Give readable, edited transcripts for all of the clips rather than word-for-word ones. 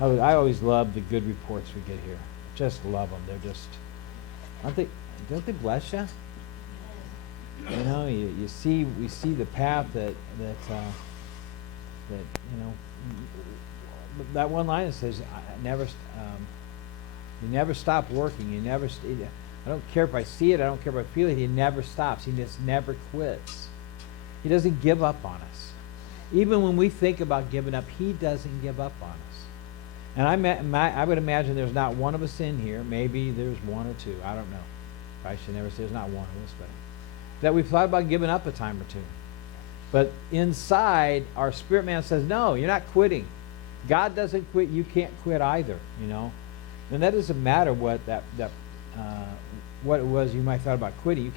I always love the good reports we get here. Just love them. They're just, don't they bless you? You know, we see the path that you know, that one line that says, you never stop working. I don't care if I see it. I don't care if I feel it. He never stops. He just never quits. He doesn't give up on us. Even when we think about giving up, he doesn't give up on us. And I would imagine there's not one of us in here. Maybe there's one or two. I don't know. I should never say there's not one of us, but that we've thought about giving up a time or two. But inside, our spirit man says, no, you're not quitting. God doesn't quit. You can't quit either, you know. And that doesn't matter what what it was you might have thought about quitting. You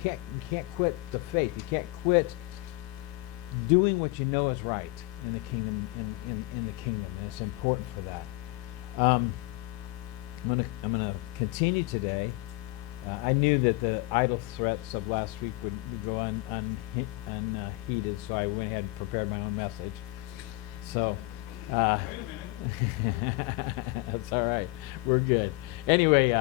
can't quit the faith. You can't quit doing what you know is right in the kingdom. In the kingdom, and it's important for that. I'm gonna continue today. I knew that the idle threats of last week would go unheeded, so I went ahead and prepared my own message. So that's all right. We're good. Anyway,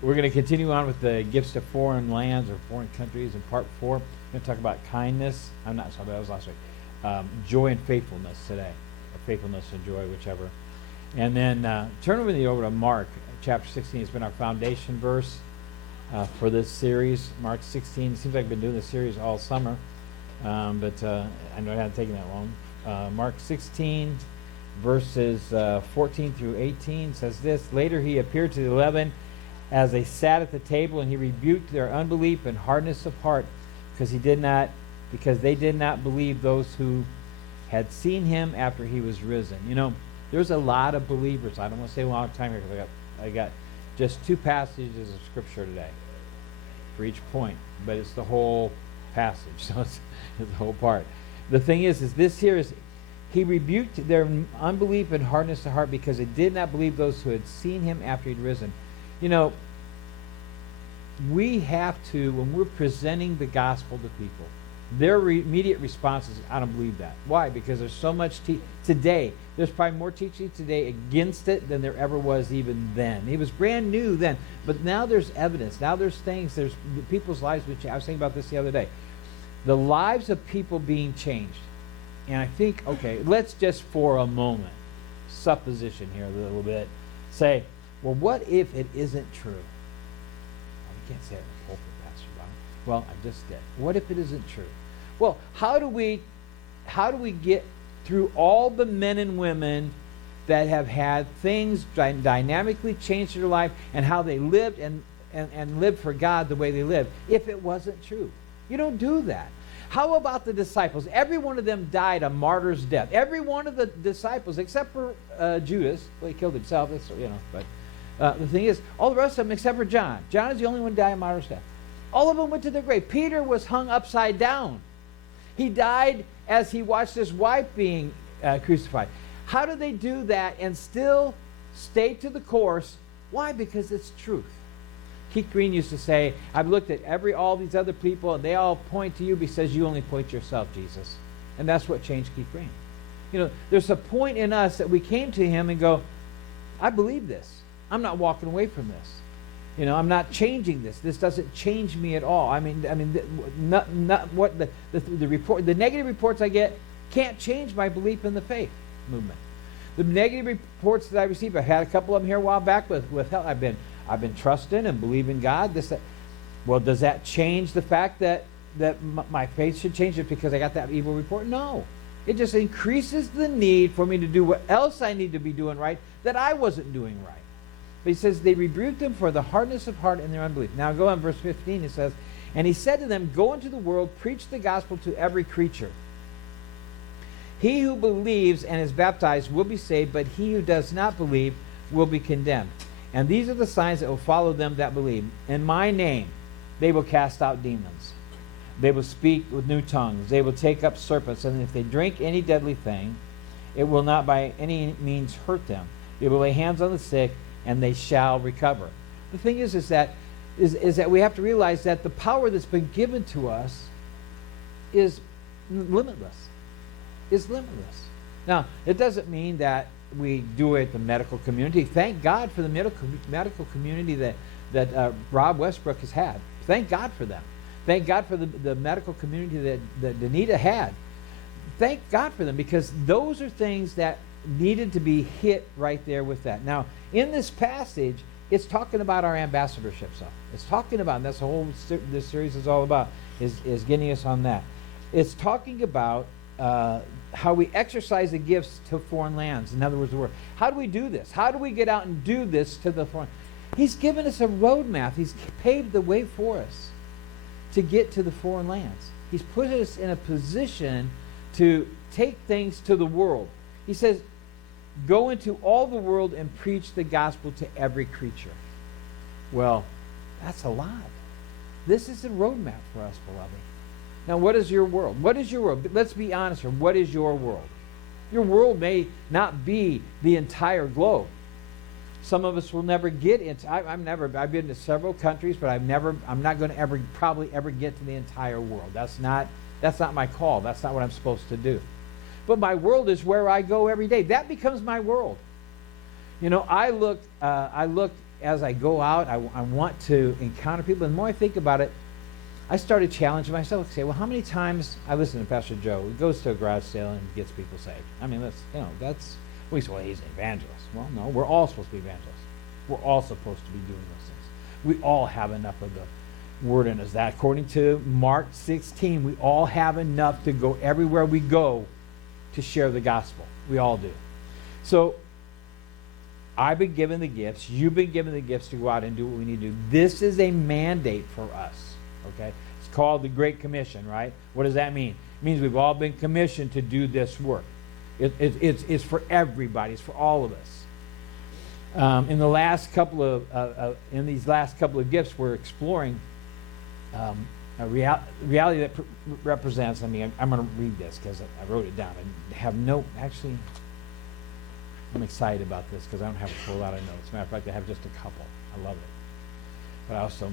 we're going to continue on with the gifts to foreign lands or foreign countries in part 4. We're going to talk about kindness. I'm not sorry, that was last week. Joy and faithfulness today, or faithfulness and joy, whichever. And then turn over to Mark chapter 16. It's been our foundation verse for this series. Mark 16. It seems like I've been doing this series all summer, but I know it hadn't taken that long. Mark 16, verses 14 through 18 says this: Later he appeared to the 11 as they sat at the table, and he rebuked their unbelief and hardness of heart, because they did not believe those who had seen him after he was risen. You know, there's a lot of believers. I don't want to say a long time here because I got just 2 passages of scripture today for each point, but it's the whole passage, so it's the whole part. The thing is this here is, he rebuked their unbelief and hardness of heart because they did not believe those who had seen him after he'd risen. You know, we have to, when we're presenting the gospel to people, their immediate response is, I don't believe that. Why? Because there's so much today. There's probably more teaching today against it than there ever was even then. It was brand new then, but now there's evidence. Now there's things. There's people's lives. Which I was thinking about this the other day. The lives of people being changed. And I think, okay, let's just for a moment, supposition here a little bit, say, well, what if it isn't true? Well, you can't say it in the pulpit, Pastor Bob. Well, I just did. What if it isn't true? Well, how do we get through all the men and women that have had things dynamically change their life and how they lived and lived for God the way they lived if it wasn't true? You don't do that. How about the disciples? Every one of them died a martyr's death. Every one of the disciples, except for Judas. Well, he killed himself, you know. But the thing is, all the rest of them, except for John. John is the only one who died a martyr's death. All of them went to their grave. Peter was hung upside down. He died as he watched his wife being crucified. How do they do that and still stay to the course? Why? Because it's truth. Keith Green used to say, I've looked at all these other people, and they all point to you because you only point to yourself, Jesus. And that's what changed Keith Green. You know, there's a point in us that we came to him and go, I believe this. I'm not walking away from this. You know, I'm not changing this. This doesn't change me at all. I mean, not what the negative reports I get can't change my belief in the faith movement. The negative reports that I received, I had a couple of them here a while back with help. I've been trusting and believing God. Well, does that change the fact that my faith should change it because I got that evil report? No. It just increases the need for me to do what else I need to be doing right that I wasn't doing right. But he says, they rebuked them for the hardness of heart and their unbelief. Now go on verse 15. It says, and he said to them, go into the world, preach the gospel to every creature. He who believes and is baptized will be saved, but he who does not believe will be condemned. And these are the signs that will follow them that believe. In my name they will cast out demons. They will speak with new tongues. They will take up serpents. And if they drink any deadly thing, it will not by any means hurt them. They will lay hands on the sick, and they shall recover. The thing is that we have to realize that the power that's been given to us is limitless. Is limitless. Now, it doesn't mean that we do it at the medical community. Thank God for the medical community that Rob Westbrook has had. Thank God for them. Thank God for the medical community that Danita had. Thank God for them, because those are things that needed to be hit right there with that. Now, in this passage, it's talking about our ambassadorship stuff. It's talking about, and that's the whole this series is all about, is getting us on that. It's talking about how we exercise the gifts to foreign lands. In other words, the word. How do we do this? How do we get out and do this to the foreign? He's given us a roadmap. He's paved the way for us to get to the foreign lands. He's put us in a position to take things to the world. He says, go into all the world and preach the gospel to every creature. Well, that's a lot. This is a roadmap for us, beloved. Now, what is your world? What is your world? Let's be honest here. What is your world? Your world may not be the entire globe. Some of us will never get into. I've been to several countries, but I'm not going to probably ever get to the entire world. That's not my call. That's not what I'm supposed to do. But my world is where I go every day. That becomes my world. You know, I look as I go out. I want to encounter people. And the more I think about it, I started challenging myself to say, well, how many times I listen to Pastor Joe? He goes to a garage sale and gets people saved. I mean, we say, well, he's an evangelist. Well, no, we're all supposed to be evangelists. We're all supposed to be doing those things. We all have enough of the word in us. That, according to Mark 16, we all have enough to go everywhere we go to share the gospel. We all do. So I've been given the gifts. You've been given the gifts to go out and do what we need to do. This is a mandate for us. Okay? It's called the Great Commission, right? What does that mean? It means we've all been commissioned to do this work. It's for everybody. It's for all of us. In these last couple of gifts, we're exploring a reality that represents. I'm going to read this because I wrote it down. I'm excited about this because I don't have a whole lot of notes. As a matter of fact, I have just a couple. I love it. But I also,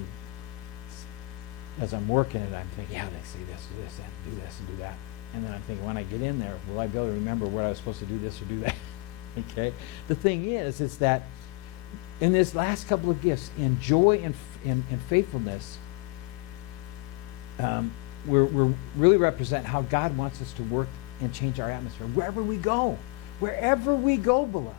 as I'm working it, I'm thinking, yeah, they say this, do this, and do this, and do that. And then I'm thinking, when I get in there, will I be able to remember what I was supposed to do this or do that? Okay? The thing is that in this last couple of gifts, in joy and faithfulness, we're really represent how God wants us to work and change our atmosphere. Wherever we go, beloved,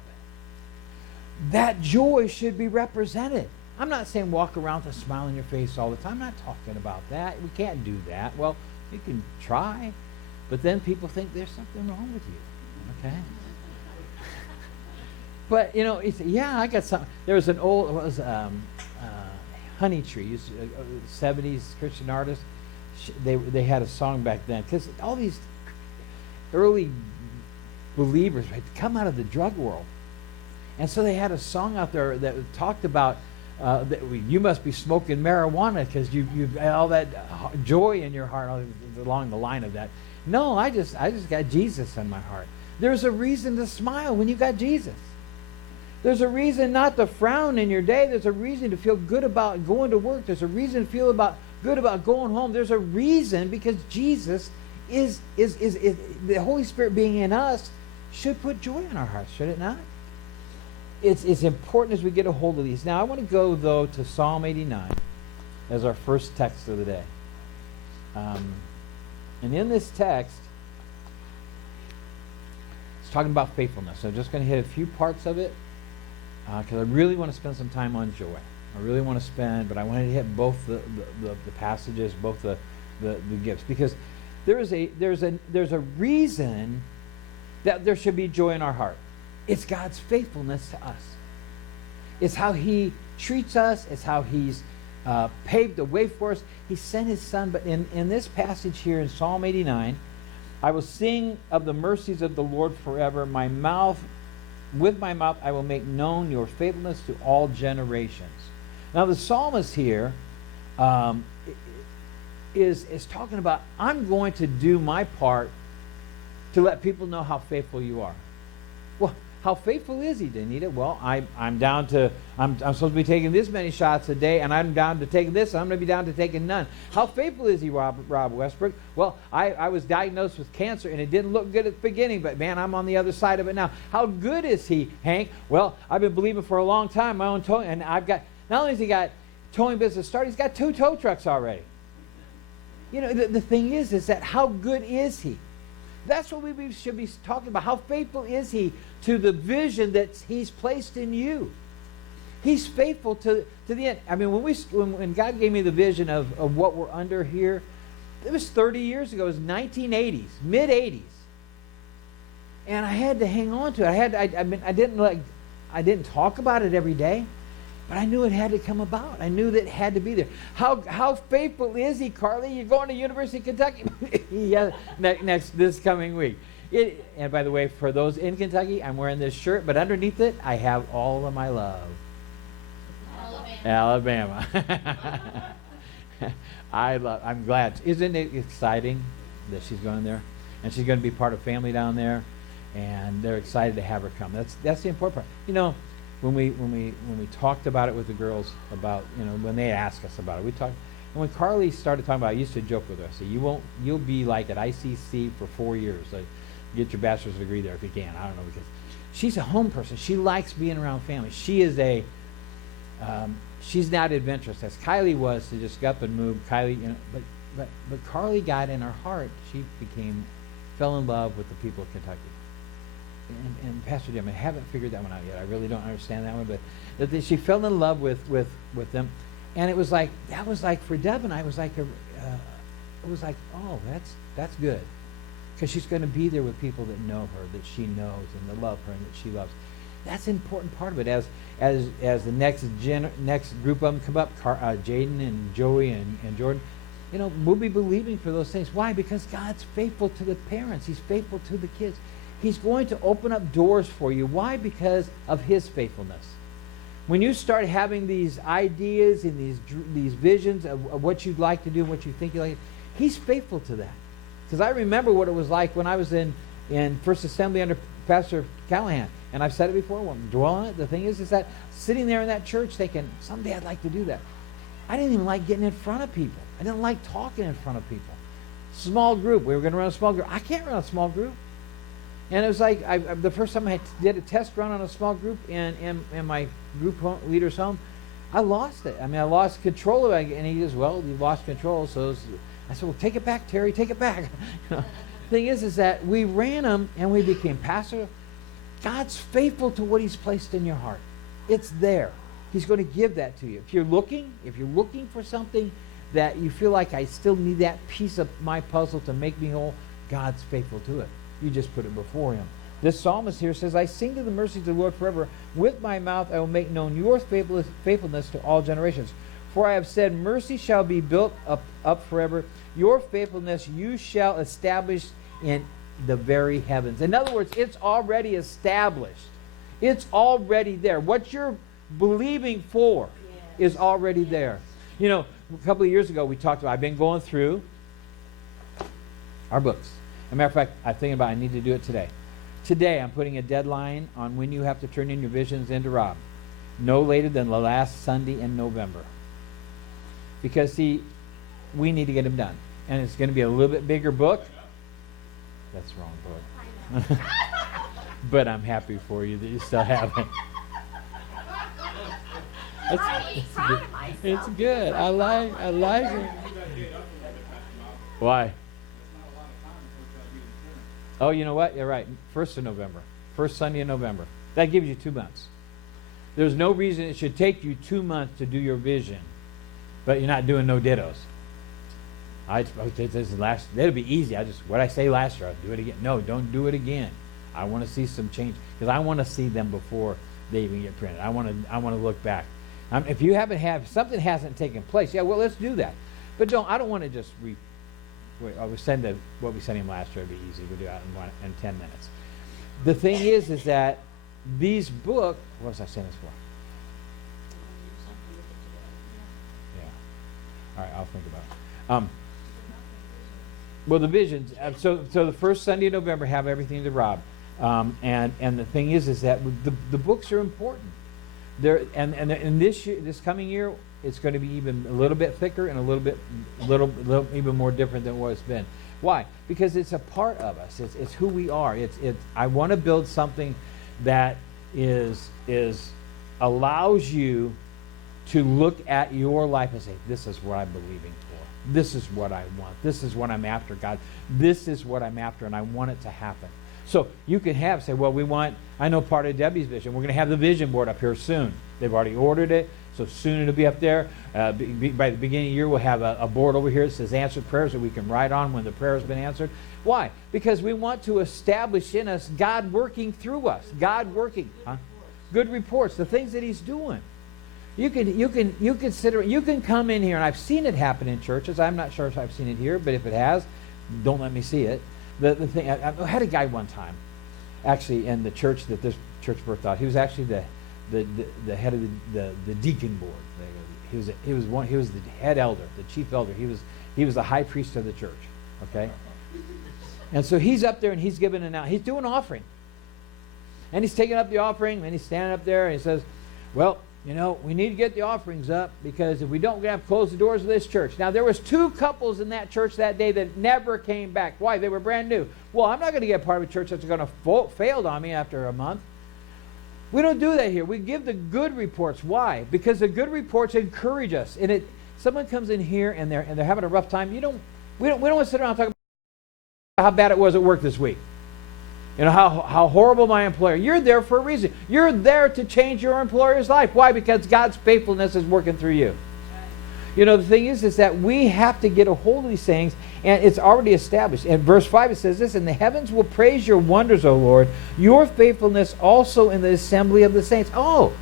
that joy should be represented. I'm not saying walk around with a smile on your face all the time. I'm not talking about that. We can't do that. Well, you can try. But then people think there's something wrong with you, okay? But, you know, I got something. There was an old, Honey Tree, 70s Christian artist. They had a song back then. Because all these early believers had come out of the drug world. And so they had a song out there that talked about you must be smoking marijuana because you've all that joy in your heart along the line of that. No, I just got Jesus in my heart. There's a reason to smile when you got Jesus. There's a reason not to frown in your day. There's a reason to feel good about going to work. There's a reason to feel good about going home. There's a reason, because Jesus is the Holy Spirit being in us should put joy in our hearts, should it not? It's important as we get a hold of these. Now, I want to go, though, to Psalm 89 as our first text of the day. And in this text, it's talking about faithfulness. So I'm just going to hit a few parts of it because I really want to spend some time on joy. But I wanted to hit both the passages, both the gifts, because there's a reason that there should be joy in our heart. It's God's faithfulness to us. It's how He treats us. It's how He's paved the way for us. He sent His Son. But in this passage here in Psalm 89, I will sing of the mercies of the Lord forever. With my mouth I will make known your faithfulness to all generations. Now the psalmist here is talking about, I'm going to do my part to let people know how faithful you are. Well, How faithful is he, Danita? Well, I'm supposed to be taking this many shots a day, and I'm down to taking this, and I'm going to be down to taking none. How faithful is he, Rob Westbrook? Well, I was diagnosed with cancer, and it didn't look good at the beginning, but man, I'm on the other side of it now. How good is he, Hank? Well, I've been believing for a long time, my own towing, and I've got, not only has he got towing business started, he's got 2 tow trucks already. You know, the thing is that how good is he? That's what we should be talking about. How faithful is he to the vision that he's placed in you? He's faithful to the end. I mean, when God gave me the vision of what we're under here, it was 30 years ago. It was 1980s, mid-80s. And I had to hang on to it. I didn't talk about it every day, but I knew it had to come about. I knew that it had to be there. How faithful is he, Carly? You're going to University of Kentucky yeah, this coming week. And by the way, for those in Kentucky, I'm wearing this shirt, but underneath it, I have all of my love. Alabama. I'm glad. Isn't it exciting that she's going there? And she's going to be part of family down there, and they're excited to have her come. That's the important part. You know, when we talked about it with the girls, about, you know, when they asked us about it, we talked. And when Carly started talking about it, I used to joke with her. I said, you'll be like at ICC for 4 years. Like, get your bachelor's degree there if you can. I don't know, because she's a home person. She likes being around family. She is she's not adventurous as Kylie was to just get up and move. Kylie, you know, but Carly got in her heart. She fell in love with the people of Kentucky. And Pastor Jim, I haven't figured that one out yet. I really don't understand that one, but that she fell in love with them, and it was like, that was like, for Deb and I, it was like it was like, oh, that's good, because she's going to be there with people that know her, that she knows, and that love her, and that she loves. That's an important part of it. As the next group of them come up, Jaden and Joey and Jordan, you know, we'll be believing for those things. Why? Because God's faithful to the parents. He's faithful to the kids. He's going to open up doors for you. Why? Because of his faithfulness. When you start having these ideas and these visions of what you'd like to do and what you think you like, he's faithful to that. Because I remember what it was like when I was in First Assembly under Pastor Callahan. And I've said it before, I won't dwell on it. The thing is that sitting there in that church thinking, someday I'd like to do that. I didn't even like getting in front of people. I didn't like talking in front of people. Small group. We were going to run a small group. I can't run a small group. And it was like, the first time I did a test run on a small group in my group leader's home, I lost it. I mean, I lost control of it. And he goes, well, you lost control. So I said, well, take it back, Terry, take it back. You know, the thing is that we ran them and we became pastor. God's faithful to what he's placed in your heart. It's there. He's going to give that to you. If you're looking for something that you feel like, I still need that piece of my puzzle to make me whole, God's faithful to it. You just put it before him. This psalmist here says, I sing to the mercies of the Lord forever. With my mouth I will make known your faithfulness to all generations. For I have said, mercy shall be built up forever. Your faithfulness you shall establish in the very heavens. In other words, it's already established. It's already there. What you're believing for is already there. You know, a couple of years ago we talked about, I've been going through our books. As a matter of fact, I'm thinking about, I need to do it today. Today, I'm putting a deadline on when you have to turn in your visions into Rob. No later than the last Sunday in November. Because, see, we need to get them done. And it's going to be a little bit bigger book. That's the wrong book. But I'm happy for you that you still have it. It's good. I like it. Why? Oh, you know what? You're right. 1st of November. First Sunday in November. That gives you 2 months. There's no reason it should take you 2 months to do your vision, but you're not doing no dittos. That'll be easy. What I say last year, I'll do it again. No, don't do it again. I want to see some change, because I want to see them before they even get printed. I want to look back. If you something hasn't taken place, yeah, well, let's do that. But I don't want to just what we sent him last year would be easy. We'll do that in 10 minutes. The thing is that these books, what was I saying this for? Yeah. All right, I'll think about it. Well, the visions. So the first Sunday in November, have everything to Rob. And the thing is that the books are important. And this year, this coming year, it's going to be even a little bit thicker and a little even more different than what it's been. Why? Because it's a part of us. It's who we are. I want to build something that allows you to look at your life and say, this is what I'm believing for. This is what I want. This is what I'm after, God. This is what I'm after, and I want it to happen. So you can say, well, I know part of Debbie's vision. We're going to have the vision board up here soon. They've already ordered it, so soon it'll be up there. By the beginning of the year, we'll have a board over here that says answered prayers that we can write on when the prayer has been answered. Why? Because we want to establish in us God working through us. God working. Good reports, the things that He's doing. You can come in here, and I've seen it happen in churches. I'm not sure if I've seen it here, but if it has, don't let me see it. The thing, I had a guy one time, actually, in the church that this church birthed out. He was actually the head of the deacon board. He was the head elder, the chief elder. He was the high priest of the church. Okay, and so he's up there and he's giving he's doing offering, and he's taking up the offering, and he's standing up there and he says, "Well, we need to get the offerings up, because if we don't, we're going to have to close the doors of this church." Now, there was 2 couples in that church that day that never came back. Why? They were brand new. Well, I'm not going to get part of a church that's going to fail on me after a month. We don't do that here. We give the good reports. Why? Because the good reports encourage us. And someone comes in here and they're having a rough time. We don't want to sit around and talk about how bad it was at work this week. How horrible my employer. You're there for a reason. You're there to change your employer's life. Why? Because God's faithfulness is working through you. The thing is that we have to get a hold of these things, and it's already established. In verse 5 it says this, "And the heavens will praise your wonders, O Lord, your faithfulness also in the assembly of the saints." Oh,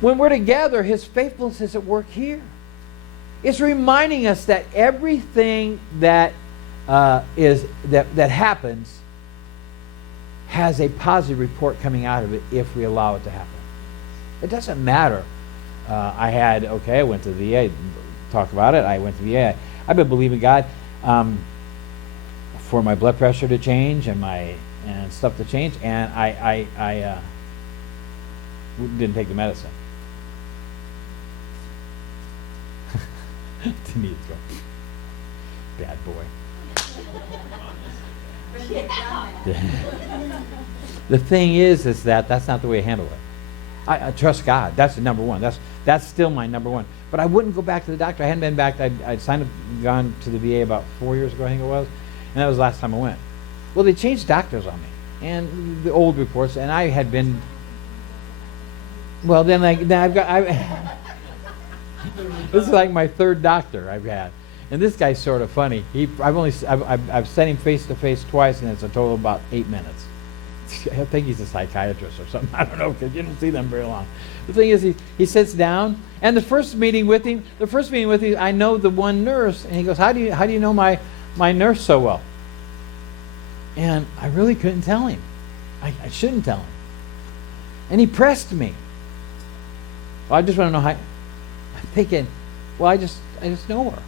when we're together, His faithfulness is at work here. It's reminding us that everything that happens has a positive report coming out of it if we allow it to happen. It doesn't matter. I went to the VA, talk about it. I went to the VA. I've been believing God for my blood pressure to change and stuff to change, and I didn't take the medicine. Didn't need to go. Bad boy. The thing is that that's not the way to handle it. I trust God. That's the number one. That's still my number one. But I wouldn't go back to the doctor. I hadn't been back. I'd gone to the VA about 4 years ago, I think it was, and that was the last time I went. Well, they changed doctors on me, and the old reports, and I had been. Well, then I've got. This is like my 3rd doctor I've had. And this guy's sort of funny. I've sent him face to face twice, and it's a total of about 8 minutes. I think he's a psychiatrist or something. I don't know, because you don't see them very long. The thing is, he sits down, and the first meeting with him, I know the one nurse, and he goes, "How do you know my nurse so well?" And I really couldn't tell him. I shouldn't tell him. And he pressed me. Well, I just want to know how. I'm thinking, well, I just know her.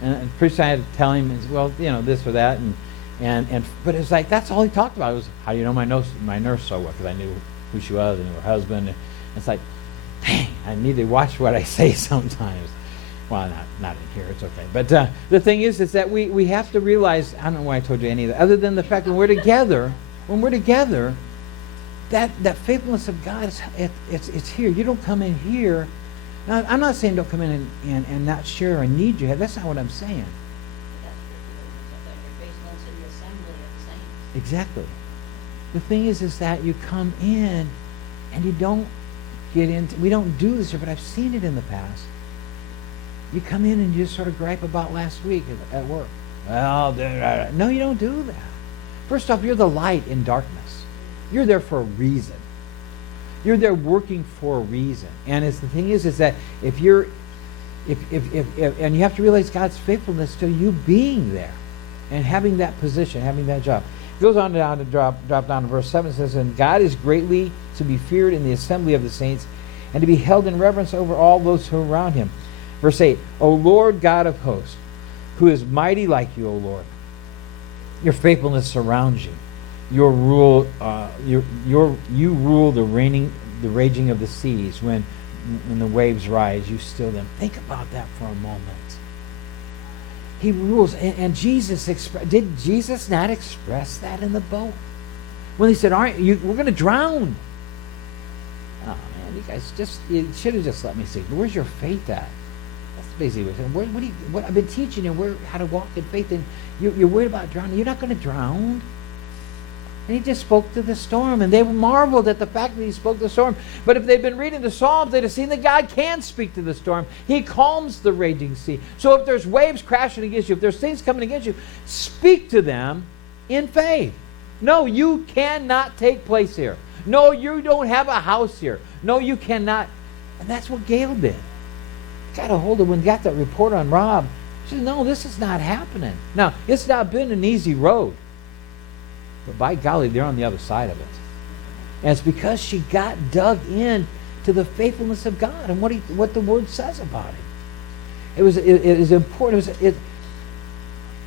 And pretty soon I had to tell him, well, this or that, but it's like that's all he talked about was, how do you know my nurse so well? Because I knew who she was, I knew her husband. And it's like, dang, I need to watch what I say sometimes. Well, not in here, it's okay. But the thing is that we have to realize, I don't know why I told you any of that, other than the fact when we're together, that faithfulness of God it's here. You don't come in here. Now, I'm not saying don't come in and not share a need you have. That's not what I'm saying. Exactly. The thing is that you come in and you don't get into. We don't do this here, but I've seen it in the past. You come in and you just sort of gripe about last week at work. Well, no, you don't do that. First off, you're the light in darkness. You're there for a reason. You're there working for a reason. And the thing is that if and you have to realize God's faithfulness to you being there and having that position, having that job. It goes on down to drop down to verse 7. It says, "And God is greatly to be feared in the assembly of the saints, and to be held in reverence over all those who are around him." Verse 8, "O Lord God of hosts, who is mighty like you, O Lord. Your faithfulness surrounds you. your rule, you rule the raging of the seas. When the waves rise, you still them. Think about that for a moment. He rules, and Jesus did Jesus not express that in the boat when he said, "Aren't you? We're going to drown." Oh man, you guys you should have just let me see. Where's your faith at? That's basically what I'm saying. What I've been teaching you how to walk in faith, and you're worried about drowning. You're not going to drown. And he just spoke to the storm, and they marveled at the fact that he spoke to the storm. But if they'd been reading the Psalms, they'd have seen that God can speak to the storm. He calms the raging sea. So if there's waves crashing against you, if there's things coming against you, speak to them in faith. No, you cannot take place here. No, you don't have a house here. No, you cannot. And that's what Gail did. Got a hold of when got that report on Rob. She said, no, this is not happening. Now, it's not been an easy road. But by golly, they're on the other side of it. And it's because she got dug in to the faithfulness of God and what the Word says about Him. It is important.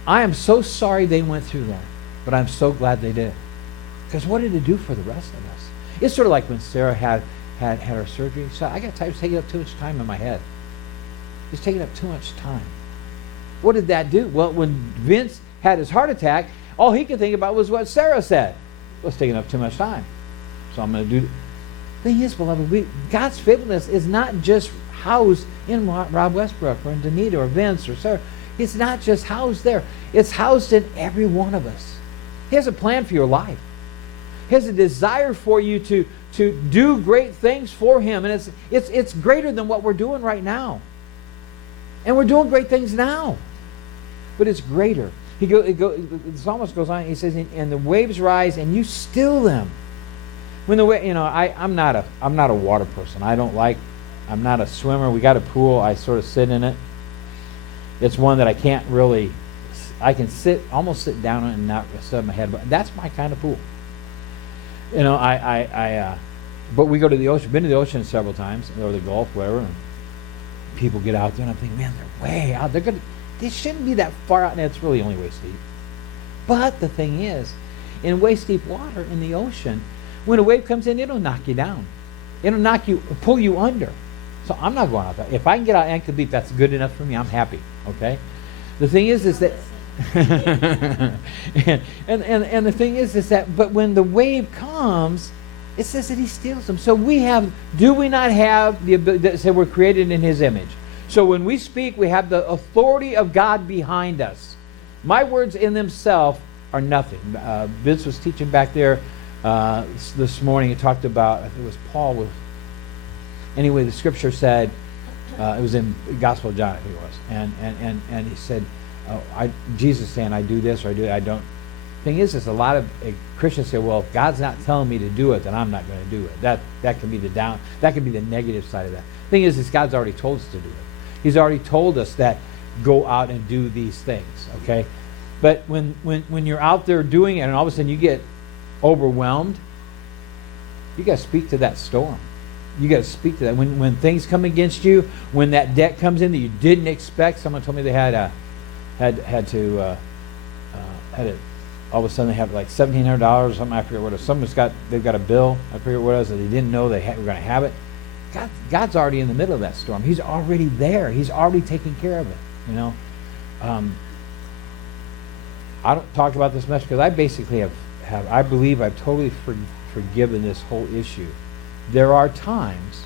I am so sorry they went through that, but I'm so glad they did. Because what did it do for the rest of us? It's sort of like when Sarah had her surgery. So I got tired of taking up too much time in my head. It's taking up too much time. What did that do? Well, when Vince had his heart attack, all he could think about was what Sarah said. Well, it's taking up too much time. So I'm going to do... The thing is, beloved, God's faithfulness is not just housed in Rob Westbrook or in Danita or Vince or Sarah. It's not just housed there. It's housed in every one of us. He has a plan for your life. He has a desire for you to do great things for Him. And it's greater than what we're doing right now. And we're doing great things now. But it's greater. The psalmist goes on, he says, and the waves rise and you still them. When I'm not a water person. I'm not a swimmer. We got a pool. I sort of sit in it. It's one that I can almost sit down and not set my head. But that's my kind of pool. But we go to the ocean. Been to the ocean several times, or the Gulf, whatever. And people get out there, and I'm thinking, man, they're way out. They shouldn't be that far out, and it's really only waist deep. But the thing is, in waist deep water in the ocean, when a wave comes in, it'll knock you down. It'll pull you under. So I'm not going out there. If I can get out ankle deep, that's good enough for me. I'm happy. Okay. The thing is that, and the thing is that, but when the wave comes, it says that He steals them. So do we not have the ability that said we're created in His image? So when we speak, we have the authority of God behind us. My words in themselves are nothing. Vince was teaching back there this morning. He talked about, I think it was Paul. Anyway, the scripture said, it was in the Gospel of John, I think it was. And he said, Jesus saying, I do this or I do that. I don't. Thing is a lot of Christians say, well, if God's not telling me to do it, then I'm not going to do it. That can be that can be the negative side of that. Thing is God's already told us to do it. He's already told us that go out and do these things, okay? But when you're out there doing it and all of a sudden you get overwhelmed, you got to speak to that storm. You got to speak to that. When things come against you, when that debt comes in that you didn't expect, someone told me they had it. All of a sudden they have like $1,700 or something. I forget what it was. They've got a bill. I forget what it was that they didn't know they were going to have it. God's already in the middle of that storm. He's already there. He's already taking care of it. I don't talk about this much because I basically I believe I've totally forgiven this whole issue. There are times,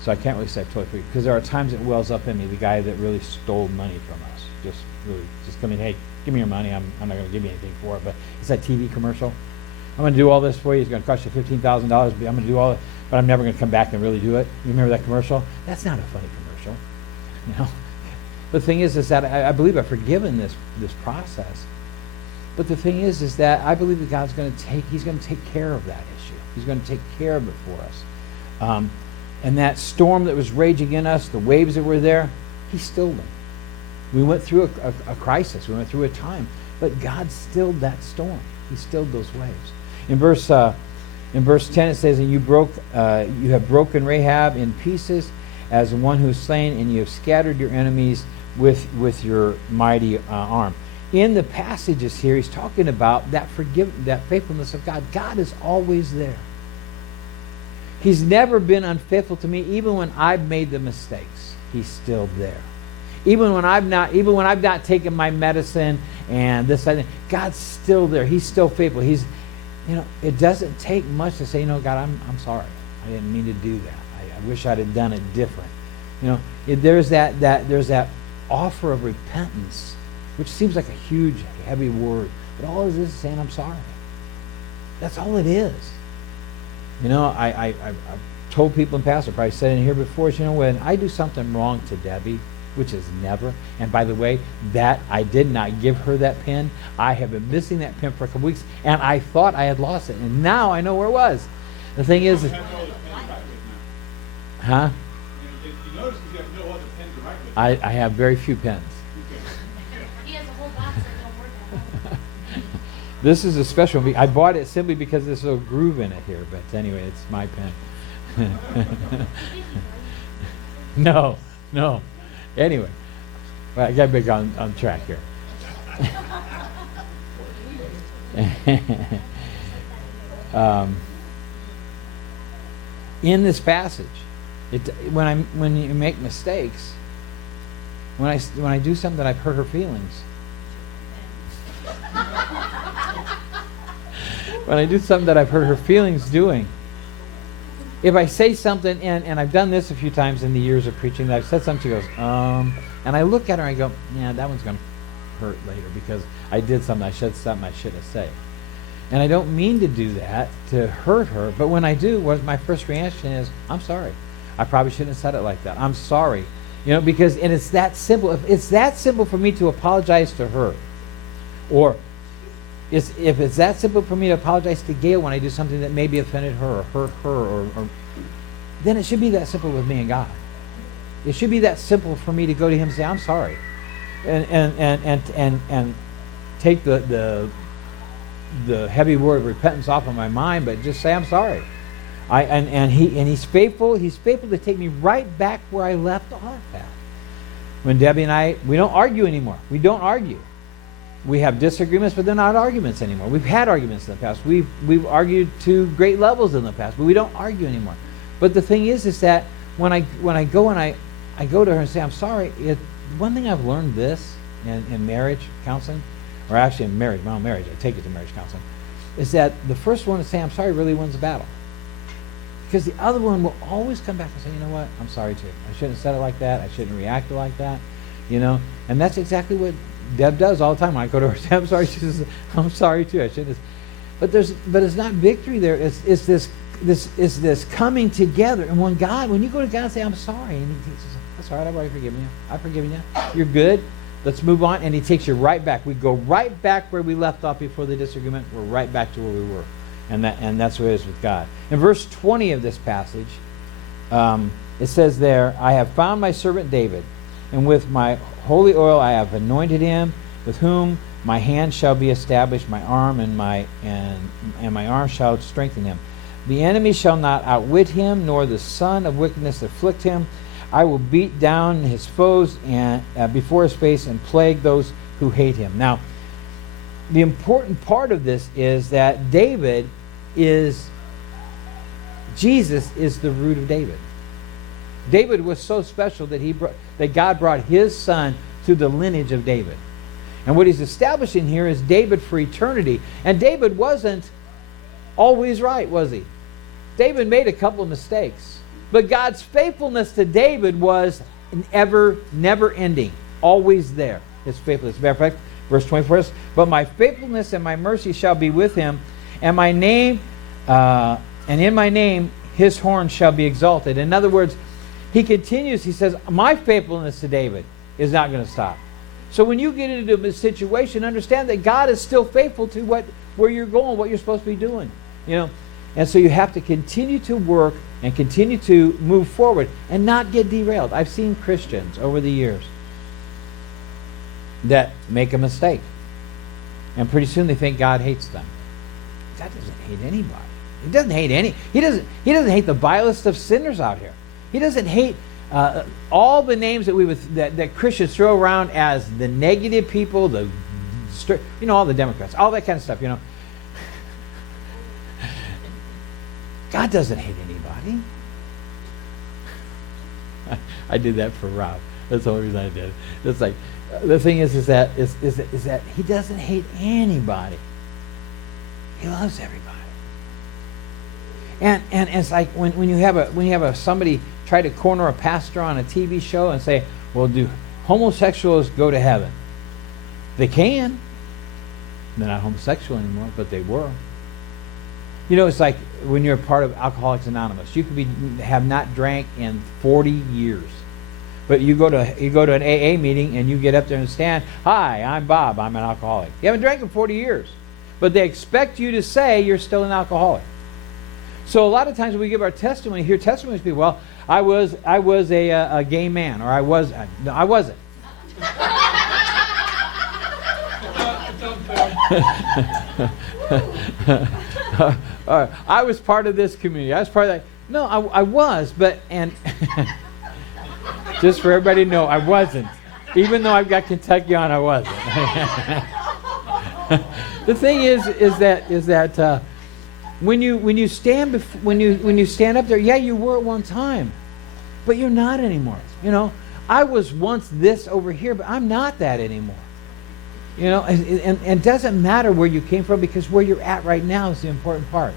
so I can't really say I've totally forgiven, because there are times it wells up in me, the guy that really stole money from us. Just come in, hey, give me your money. I'm not going to give you anything for it. But it's that TV commercial. I'm going to do all this for you. It's going to cost you $15,000. I'm going to do all it, but I'm never going to come back and really do it. You remember that commercial? That's not a funny commercial. The thing is that I believe I've forgiven this process. But the thing is that I believe that God's going to take care of that issue. He's going to take care of it for us. And that storm that was raging in us, the waves that were there, He stilled them. We went through a crisis. We went through a time. But God stilled that storm. He stilled those waves. In verse 10 it says, and you have broken Rahab in pieces as one who is slain, and you have scattered your enemies with your mighty arm. in the passages here, he's talking about that faithfulness of God. God is always there. He's never been unfaithful to me, even when I've made the mistakes. He's still there. Even when I've not taken my medicine and this, God's still there. He's still faithful. It doesn't take much to say, God, I'm sorry. I didn't mean to do that. I wish I'd have done it different. There's that offer of repentance, which seems like a huge, heavy word, but all it is saying, I'm sorry. That's all it is. I've told people in the past, I've probably said it in here before, when I do something wrong to Debbie, which is never, and by the way, that I did not give her that pen. I have been missing that pen for a couple weeks, and I thought I had lost it, and now I know where it was. The thing is, huh? You notice you have no other pen to write with. I have very few pens. He has a whole box that don't work at all. This is a special one. I bought it simply because there's a groove in it here, but anyway, it's my pen. No. Anyway, well, I got back on track here. In this passage, when you make mistakes, when I do something that I've hurt her feelings, when I do something that I've hurt her feelings doing, if I say something, and I've done this a few times in the years of preaching, that I've said something, she goes, and I look at her and I go, yeah, that one's going to hurt later because I did something, I said something I shouldn't say. And I don't mean to do that to hurt her, but when I do, my first reaction is, I'm sorry. I probably shouldn't have said it like that. I'm sorry. Because it's that simple. If it's that simple for me to apologize to her, or if it's that simple for me to apologize to Gail when I do something that maybe offended her or hurt her, or then it should be that simple with me and God. It should be that simple for me to go to Him and say, I'm sorry, and take the heavy word of repentance off of my mind, but just say I'm sorry. He's faithful. He's faithful to take me right back where I left off at. When Debbie and I, we don't argue anymore. We don't argue. We have disagreements, but they're not arguments anymore. We've had arguments in the past. We've argued to great levels in the past, but we don't argue anymore. But the thing is that when I go and I go to her and say I'm sorry, one thing I've learned this in marriage counseling, or actually in marriage, my own marriage, I take it to marriage counseling, is that the first one to say I'm sorry really wins the battle. Because the other one will always come back and say, you know what, I'm sorry too. I shouldn't have said it like that. I shouldn't react like that. And that's exactly what Deb does all the time. When I go to her and say, I'm sorry, she says, I'm sorry too. I shouldn't have. But it's not victory there. It's this coming together. And when you go to God and say, I'm sorry, and He says, that's all right, I've already forgiven you. I've forgiven you. You're good. Let's move on. And He takes you right back. We go right back where we left off before the disagreement. We're right back to where we were. And that's what it is with God. In verse 20 of this passage, it says there, I have found my servant David, and with my holy oil I have anointed him, with whom my hand shall be established, my arm and my arm shall strengthen him. The enemy shall not outwit him, nor the son of wickedness afflict him. I will beat down his foes and before his face, and plague those who hate him. Now, the important part of this is that Jesus is the root of David. David was so special that God brought His son through the lineage of David. And what He's establishing here is David for eternity. And David wasn't always right, was he? David made a couple of mistakes. But God's faithfulness to David was never ending. Always there. His faithfulness. As a matter of fact, verse 24 says, but my faithfulness and my mercy shall be with him, and in my name his horn shall be exalted. In other words, he continues, he says, my faithfulness to David is not going to stop. So when you get into a situation, understand that God is still faithful to where you're going, what you're supposed to be doing. And so you have to continue to work and continue to move forward and not get derailed. I've seen Christians over the years that make a mistake, and pretty soon they think God hates them. God doesn't hate anybody. He doesn't hate He doesn't hate the vilest of sinners out here. He doesn't hate all the names that Christians throw around as the negative people, the all the Democrats, all that kind of stuff, God doesn't hate anybody. I did that for Rob. That's the only reason I did it. It's like, the thing is that he doesn't hate anybody. He loves everybody. And it's like when you have somebody try to corner a pastor on a TV show and say, well, do homosexuals go to heaven? They can. They're not homosexual anymore, but they were. It's like when you're a part of Alcoholics Anonymous. You could have not drank in 40 years. But you go to an AA meeting and you get up there and stand, hi, I'm Bob, I'm an alcoholic. You haven't drank in 40 years. But they expect you to say you're still an alcoholic. So a lot of times when we give our testimony, hear testimonies be, well, I was a gay man, or I wasn't. I was part of this community. I was part of that. No, I was, but just for everybody to know, I wasn't. Even though I've got Kentucky on, I wasn't. The thing is that when you stand up there, yeah, you were at one time, but you're not anymore. I was once this over here, but I'm not that anymore. And it doesn't matter where you came from, because where you're at right now is the important part.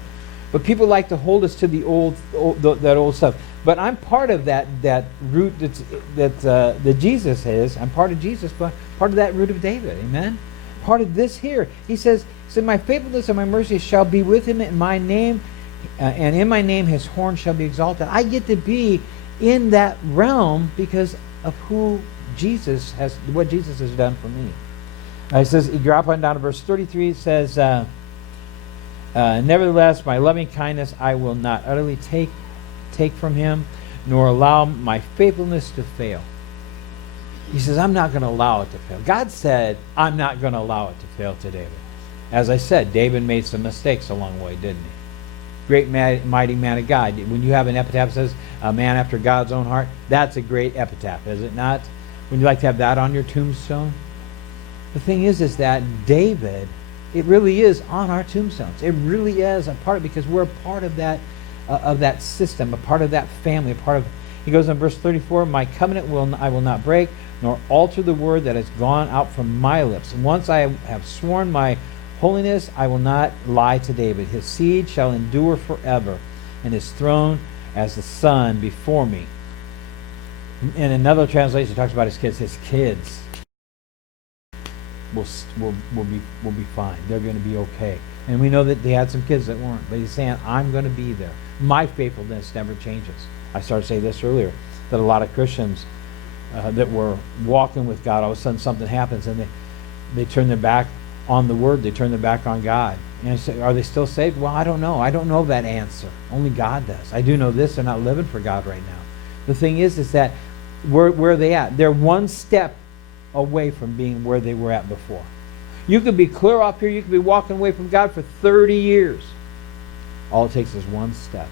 But people like to hold us to the that old stuff. But I'm part of that root that Jesus is. I'm part of Jesus, but part of that root of David. Amen. Part of this here. He said, my faithfulness and my mercy shall be with him in my name, and in my name his horn shall be exalted. I get to be in that realm because of what Jesus has done for me. He says, you drop on down to verse 33. It says, nevertheless, my loving kindness I will not utterly take from him, nor allow my faithfulness to fail. He says, I'm not going to allow it to fail. God said, I'm not going to allow it to fail to David. As I said, David made some mistakes along the way, didn't he? Great, mighty man of God. When you have an epitaph that says, a man after God's own heart, that's a great epitaph, is it not? Would you like to have that on your tombstone? The thing is that David, it really is on our tombstones. It really is a part, because we're a part of that system, a part of that family, he goes in verse 34, my covenant I will not break, nor alter the word that has gone out from my lips. And once I have sworn my holiness, I will not lie to David. His seed shall endure forever, and his throne as the sun before me. In another translation, it talks about his kids. His kids will be fine. They're going to be okay. And we know that they had some kids that weren't. But he's saying, I'm going to be there. My faithfulness never changes. I started to say this earlier, that a lot of Christians that were walking with God, all of a sudden something happens and they turn their back on the Word. They turn their back on God. And say, are they still saved? Well, I don't know. I don't know that answer. Only God does. I do know this. They're not living for God right now. The thing is that where are they at? They're one step away from being where they were at before. You could be clear up here. You could be walking away from God for 30 years. All it takes is one step,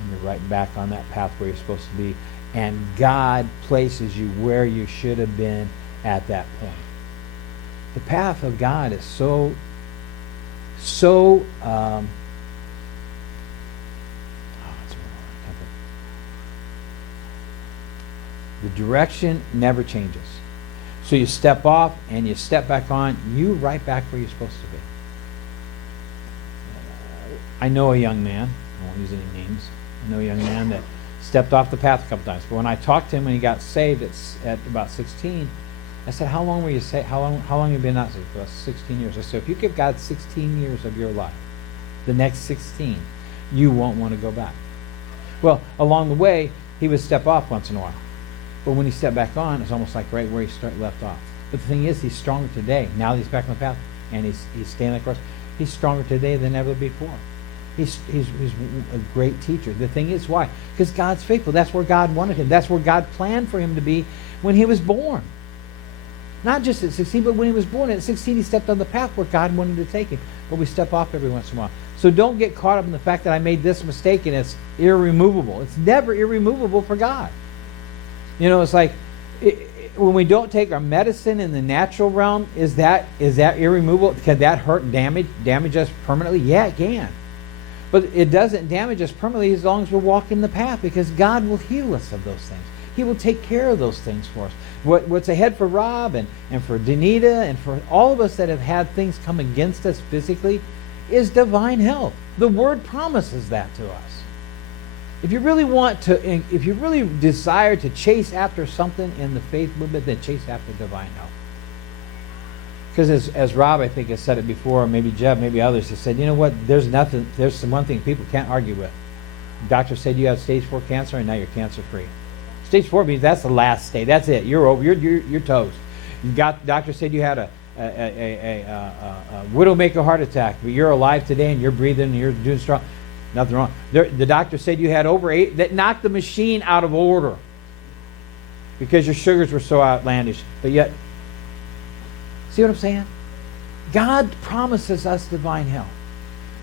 and you're right back on that path where you're supposed to be. And God places you where you should have been at that point. The path of God is so the direction never changes. So you step off and you step back on, you right back where you're supposed to be. I know a young man, I won't use any names, I know a young man that stepped off the path a couple times. But when I talked to him when he got saved at about 16, I said, how long were you saved? How long have you been not saved? For 16 years. I said, if you give God 16 years of your life, the next 16, you won't want to go back. Well, along the way, he would step off once in a while. But when he stepped back on, it's almost like right where he left off. But the thing is, he's stronger today. Now that he's back on the path, and he's standing across. He's stronger today than ever before. He's a great teacher. The thing is, why? Because God's faithful. That's where God wanted him. That's where God planned for him to be when he was born. Not just at 16, but when he was born. At 16, he stepped on the path where God wanted to take him. But we step off every once in a while. So don't get caught up in the fact that I made this mistake and it's irremovable. It's never irremovable for God. You know, it's like When we don't take our medicine in the natural realm, is that irremovable? Can that hurt, damage us permanently? Yeah, it can. But it doesn't damage us permanently as long as we're walking the path, because God will heal us of those things. He will take care of those things for us. What's ahead for Rob and for Danita and for all of us that have had things come against us physically is divine health. The Word promises that to us. If you really desire to chase after something in the faith movement, then chase after divine health. Because as Rob, I think, has said it before, maybe Jeb, maybe others, have said, you know what, there's one thing people can't argue with. Doctor said you have stage 4 cancer and now you're cancer free. Stage 4 means that's the last stage. That's it. You're over. You're toast. Doctor said you had a widowmaker heart attack, but you're alive today and you're breathing and you're doing strong. Nothing wrong. The doctor said you had over 8, that knocked the machine out of order because your sugars were so outlandish. But yet, see what I'm saying? God promises us divine health.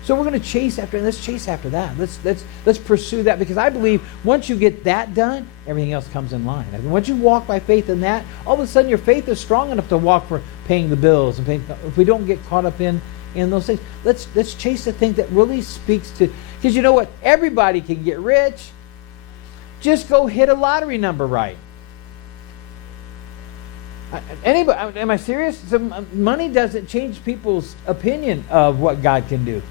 So we're going to chase after, let's chase after that. Let's pursue that, because I believe once you get that done, everything else comes in line. I mean, once you walk by faith in that, all of a sudden your faith is strong enough to walk for paying the bills. And if we don't get caught up in those things, let's chase the thing that really speaks to, because you know what? Everybody can get rich. Just go hit a lottery number right. Anybody? Am I serious? Money doesn't change people's opinion of what God can do.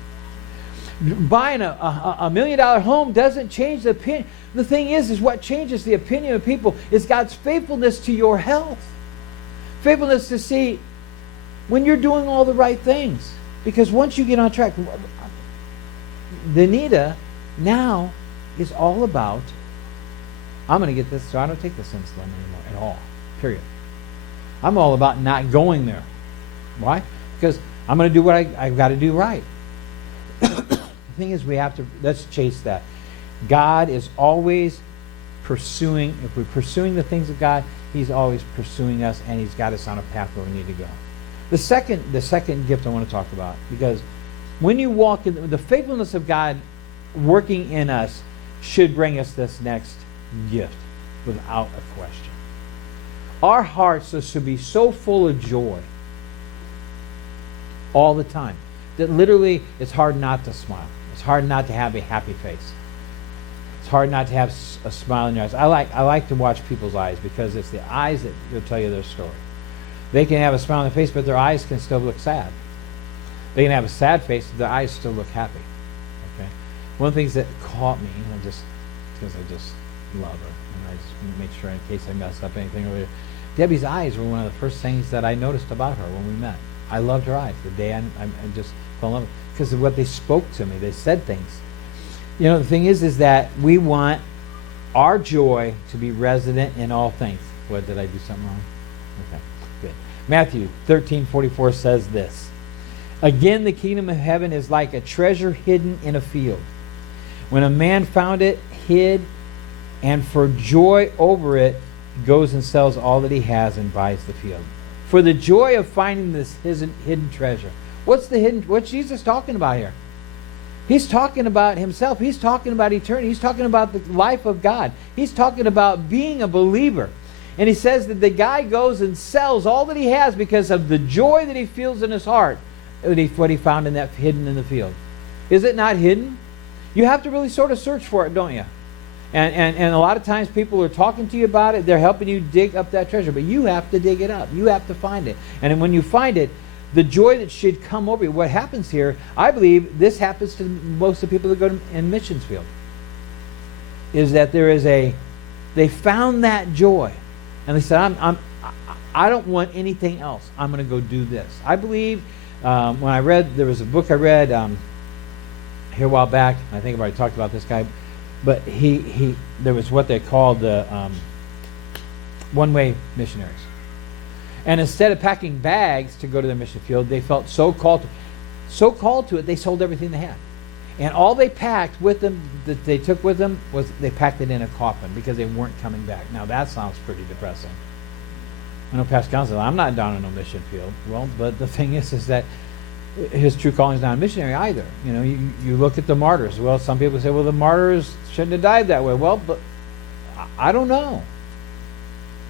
Buying a $1 million home doesn't change the opinion. The thing is what changes the opinion of people is God's faithfulness to your health. Faithfulness to see when you're doing all the right things. Because once you get on track, Danita now is all about, I'm going to get this so I don't take this insulin anymore at all. Period. I'm all about not going there. Why? Because I'm going to do what I've got to do right. The thing is, let's chase that. God is always pursuing, if we're pursuing the things of God, He's always pursuing us, and He's got us on a path where we need to go. The second gift I want to talk about, because when you walk in the faithfulness of God working in us, should bring us this next gift without a question. Our hearts should be so full of joy all the time that literally it's hard not to smile. It's hard not to have a happy face. It's hard not to have a smile in your eyes. I like to watch people's eyes, because it's the eyes that will tell you their story. They can have a smile on their face, but their eyes can still look sad. They can have a sad face, but their eyes still look happy. Okay. One of the things that caught me, because I just love her, and I just make sure in case I mess up anything over there. Debbie's eyes were one of the first things that I noticed about her when we met. I loved her eyes. The day I just fell in love with her because of what they spoke to me. They said things. You know, the thing is that we want our joy to be resident in all things. What, did I do something wrong? Okay, good. Matthew 13:44 says this. Again, the kingdom of heaven is like a treasure hidden in a field. When a man found it, hid, and for joy over it, goes and sells all that he has and buys the field. For the joy of finding this hidden treasure. What's Jesus talking about here? He's talking about himself. He's talking about eternity. He's talking about the life of God. He's talking about being a believer. And he says that the guy goes and sells all that he has because of the joy that he feels in his heart, what he found in that hidden in the field. Is it not hidden? You have to really sort of search for it, don't you? And a lot of times people are talking to you about it. They're helping you dig up that treasure. But you have to dig it up. You have to find it. And when you find it, the joy that should come over you. What happens here, I believe this happens to most of the people that go in missions field, is that they found that joy. And they said, I don't want anything else. I'm going to go do this. I believe there was a book I read here a while back. I think I've already talked about this guy. But there was what they called the one-way missionaries. And instead of packing bags to go to the mission field, they felt so called to it, they sold everything they had. And all they packed with them, that they took with them, was they packed it in a coffin because they weren't coming back. Now that sounds pretty depressing. I know Pastor Council, I'm not down in no mission field. Well, but the thing is that his true calling is not a missionary either. You know, you look at the martyrs. Well, some people say, well, the martyrs shouldn't have died that way. Well, but I don't know.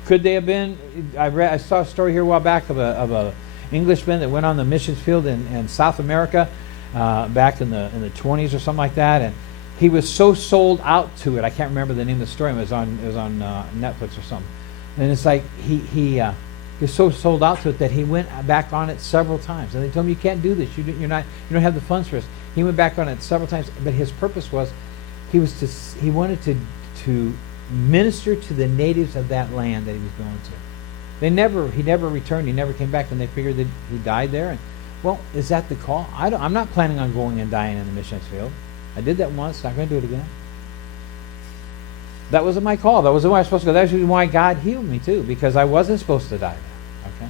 Could they have been? I saw a story here a while back of a Englishman that went on the missions field in South America back in the 20s or something like that, and he was so sold out to it. I can't remember the name of the story. It was on Netflix or something. And it's like he was so sold out to it that he went back on it several times. And they told him, you can't do this. You don't have the funds for this. He went back on it several times. But his purpose was he wanted to minister to the natives of that land that he was going to. He never returned. He never came back, and they figured that he died there. And well, is that the call? I'm not planning on going and dying in the missions field. I did that once. Not going to do it again. That wasn't my call. That wasn't where I was supposed to go. That's why God healed me too, because I wasn't supposed to die there. Okay.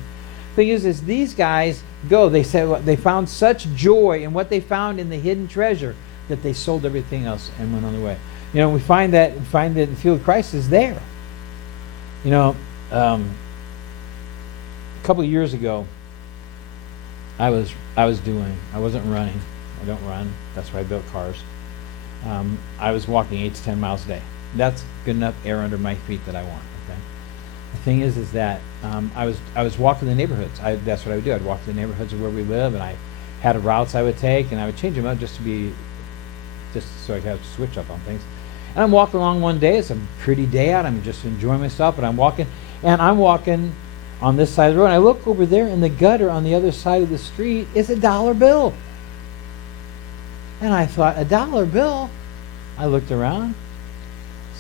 Thing is these guys go. They said they found such joy in what they found in the hidden treasure that they sold everything else and went on their way. We find that the field of Christ is there. A couple of years ago, I wasn't running. I don't run. That's why I built cars. I was walking 8 to 10 miles a day. That's good enough air under my feet that I want. Okay. The thing is that I was walking the neighborhoods. That's what I would do. I'd walk the neighborhoods of where we live, and I had routes I would take, and I would change them up just so I could have to switch up on things. And I'm walking along one day. It's a pretty day out. I'm just enjoying myself, and I'm walking on this side of the road. And I look over there, and the gutter on the other side of the street is a dollar bill. And I thought, a dollar bill? I looked around.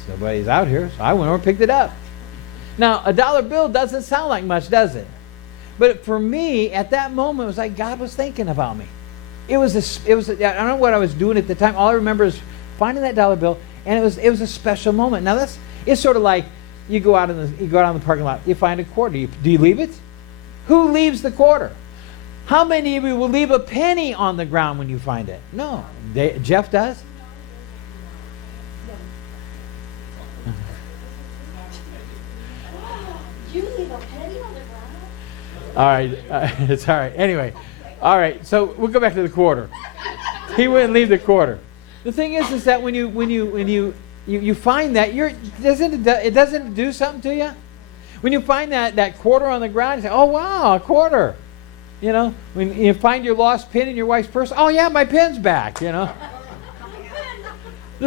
Nobody's out here, so I went over and picked it up. Now, a dollar bill doesn't sound like much, does it? But for me, at that moment, it was like God was thinking about me. I don't know what I was doing at the time. All I remember is finding that dollar bill, and it was a special moment. Now, it's sort of like you go out in the parking lot, you find a quarter. Do you leave it? Who leaves the quarter? How many of you will leave a penny on the ground when you find it? No. Jeff does? You leave a penny on the ground? All right. It's all right. Anyway. All right. So we'll go back to the quarter. He wouldn't leave the quarter. The thing is that when you find that, it doesn't do something to you? When you find that quarter on the ground, you say, oh, wow, a quarter. When you find your lost pin in your wife's purse, oh, yeah, my pin's back, The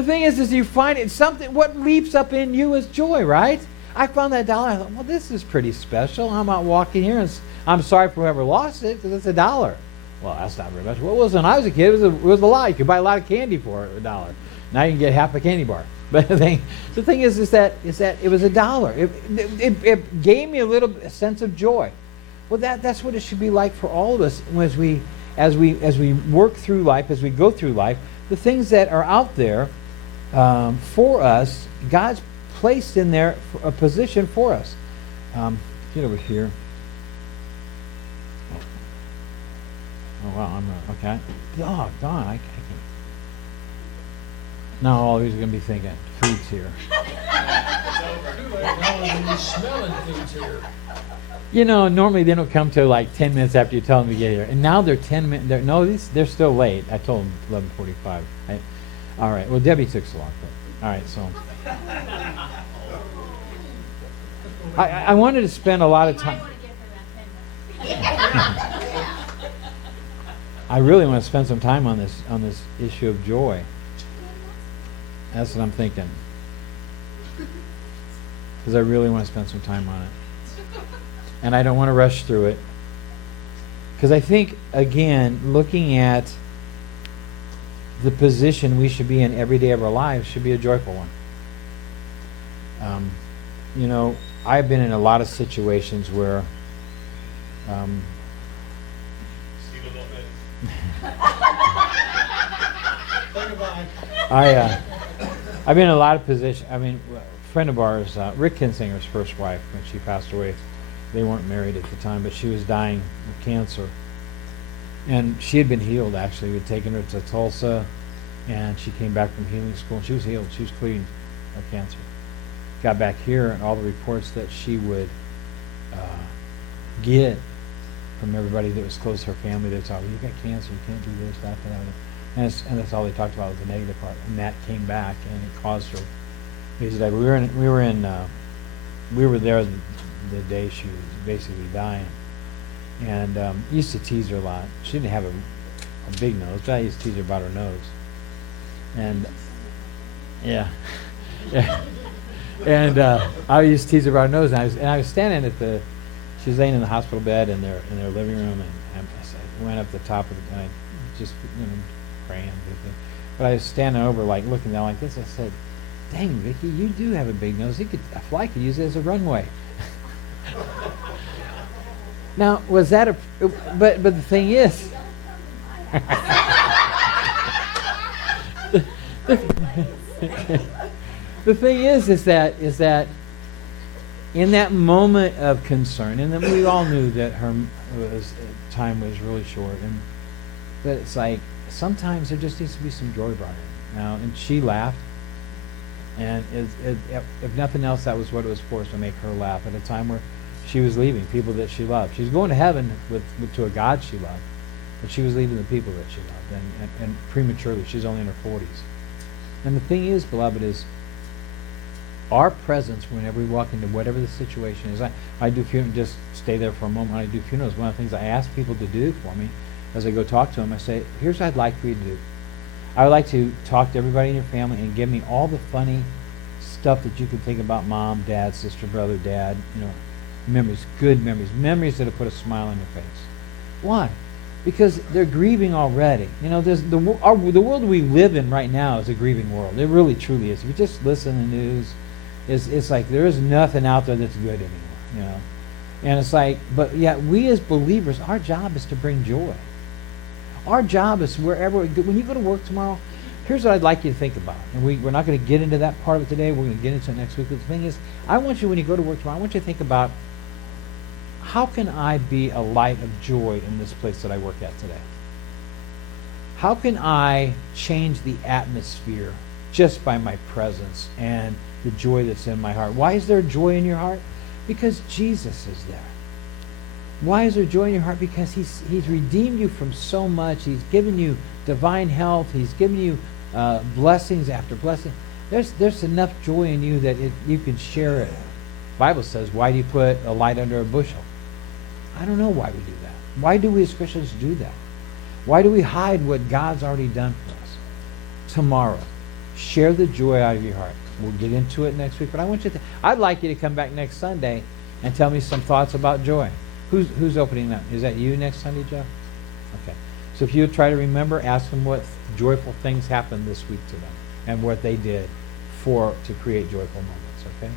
thing is you find it something, what leaps up in you is joy, right? I found that dollar. I thought, well, this is pretty special. I'm out walking here, and I'm sorry for whoever lost it because it's a dollar. Well, that's not very much. Well, it was when I was a kid. It was a lot. You could buy a lot of candy for a dollar. Now you can get half a candy bar. But the thing is that it was a dollar. It gave me a little sense of joy. Well, that's what it should be like for all of us as we work through life, as we go through life. The things that are out there for us, God's placed in there a position for us. Get over here. Oh wow, I'm not okay. Oh darn, I can't. Now all he's going to be thinking, food's here. Smelling food's here. Normally they don't come till like 10 minutes after you tell them to get here, and now they're 10 minutes. They're still late. I told them 11:45. All right. Well, Debbie took so long. But, all right. So I wanted to spend a lot of time. I really want to spend some time on this issue of joy. That's what I'm thinking. Because I really want to spend some time on it. And I don't want to rush through it. Because I think, again, looking at the position we should be in every day of our lives should be a joyful one. I've been in a lot of situations where I've been in a lot of positions. A friend of ours, Rick Kinsinger's first wife, when she passed away, they weren't married at the time, but she was dying of cancer. And she had been healed, actually. We'd taken her to Tulsa, and she came back from healing school, and she was healed. She was clean of cancer. Got back here, and all the reports that she would get from everybody that was close to her family, they'd say, well, you got cancer, you can't do this, that, that. And that's all they talked about was the negative part. And that came back, and it caused her. We were in we were there the day she was basically dying. And used to tease her a lot. She didn't have a big nose, but I used to tease her about her nose. And yeah, yeah. And I used to tease her about her nose. And I was standing she was laying in the hospital bed in their living room, and I went up the top of and I just praying. But I was standing over, like looking down like this. I said, "Dang, Vicky, you do have a big nose. A fly could use it as a runway." Now, was that but the thing is, the thing is that in that moment of concern, and then we all knew that her time was really short, but it's like sometimes there just needs to be some joy brought in. Now, and she laughed, and if nothing else, that was what it was for, to make her laugh at a time where she was leaving people that she loved. She was going to heaven to a God she loved, but she was leaving the people that she loved, and prematurely. She's only in her 40s. And the thing is, beloved, is our presence whenever we walk into whatever the situation is. I do funerals, just stay there for a moment. When I do funerals, one of the things I ask people to do for me as I go talk to them, I say, here's what I'd like for you to do. I would like to talk to everybody in your family and give me all the funny stuff that you can think about mom, dad, sister, brother, dad, memories, good memories that have put a smile on your face. Why? Because they're grieving already. There's the world we live in right now is a grieving world. It really, truly is. If you just listen to the news, it's like there is nothing out there that's good anymore. And it's like, but yet we as believers, our job is to bring joy. Our job is when you go to work tomorrow, here's what I'd like you to think about. And we're not going to get into that part of it today. We're going to get into it next week. But the thing is, I want you, when you go to work tomorrow, I want you to think about, how can I be a light of joy in this place that I work at today? How can I change the atmosphere just by my presence and the joy that's in my heart? Why is there joy in your heart? Because Jesus is there. Why is there joy in your heart? Because he's redeemed you from so much. He's given you divine health. He's given you blessings after blessing. There's enough joy in you that you can share it. The Bible says, why do you put a light under a bushel? I don't know why we do that. Why do we as Christians do that? Why do we hide what God's already done for us? Tomorrow, share the joy out of your heart. We'll get into it next week, but I'd like you to come back next Sunday and tell me some thoughts about joy. Who's opening that? Is that you next Sunday, Jeff? Okay. So if you would try to remember, ask them what joyful things happened this week to them and what they did to create joyful moments, okay?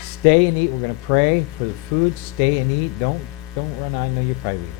Stay and eat. We're going to pray for the food. Stay and eat. Don't run. I know you're probably leaving.